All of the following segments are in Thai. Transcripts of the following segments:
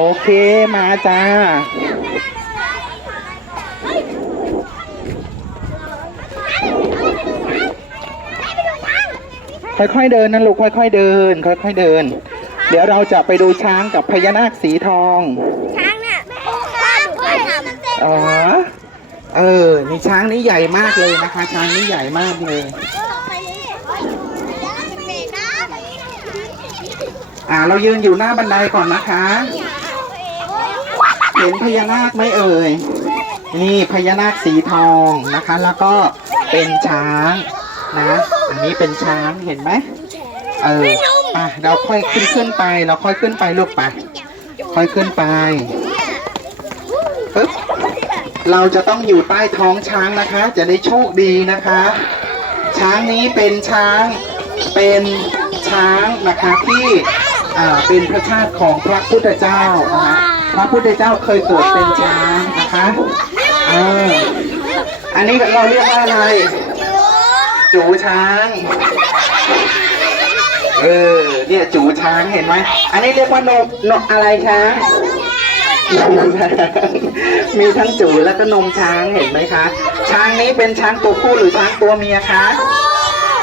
โอเคมาจ้า ค่อยๆเดินนะลูกค่อยๆเดิน ค่อยๆเดิน เดี๋ยวเราจะไปดูช้างกับพญานาคสีทองช้างเนี่ยป้าดูเคยทำอ๋อเออนี่ช้างนี่ใหญ่มากเลยนะคะ ช้างนี่ใหญ่มากเลยอ่าเรายืนอยู่หน้าบันไดก่อนนะคะ เห็นพญานาคไหมเอ่ย นี่พญานาคสีทองนะคะ แล้วก็เป็นช้างนะ อันนี้เป็นช้างเห็นไหมเออไปเราค่อยขึ้นขึ้นไป เราค่อยขึ้นไปลูกไปค่อยขึ้นไปปึ๊บเราจะต้องอยู่ใต้ท้องช้างนะคะ จะได้โชคดีนะคะ ช้างนี้เป็นช้างเป็นช้างนะคะที่อ่าเป็นพระชาติของพระพุทธเจ้านะคะ พระพุทธเจ้าเคยเกิดเป็นช้างนะคะอ่าอันนี้เราเรียกว่าอะไร จูช้าง เออ เนี่ยจูช้างเห็นไหม อันนี้เรียกว่านมนมอะไรช้างมีทั้งจูแล้วก็นมช้างเห็นไหมคะ ช้างนี้เป็นช้างตัวผู้หรือช้างตัวเมียคะ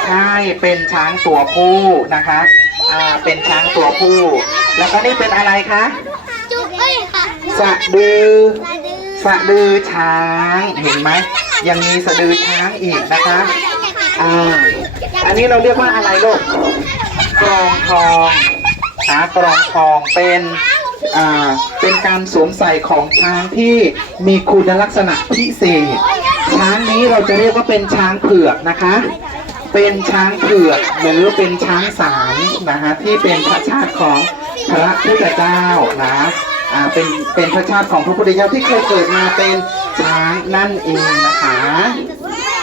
ใช่ เป็นช้างตัวผู้นะคะ อ่า เป็นช้างตัวผู้ แล้วก็นี่เป็นอะไรคะ สะดือ สะดือช้างเห็นไหมยังมีสะดือช้างอีกนะคะอ่าอันนี้เราเรียกว่าอะไรลูกกรองทองนะกรองทองเป็นอ่าเป็นการสวมใส่ของช้างที่มีคุณลักษณะพิเศษ ช้างนี้เราจะเรียกว่าเป็นช้างเผือกนะคะ เป็นช้างเผือกหรือเป็นช้างสารนะคะที่เป็นพระชาติของพระพุทธเจ้านะ อ่าเป็นเป็นพระชาติของพระพุทธเจ้าที่เคยเกิดมาเป็นช้างนั่นเองนะคะ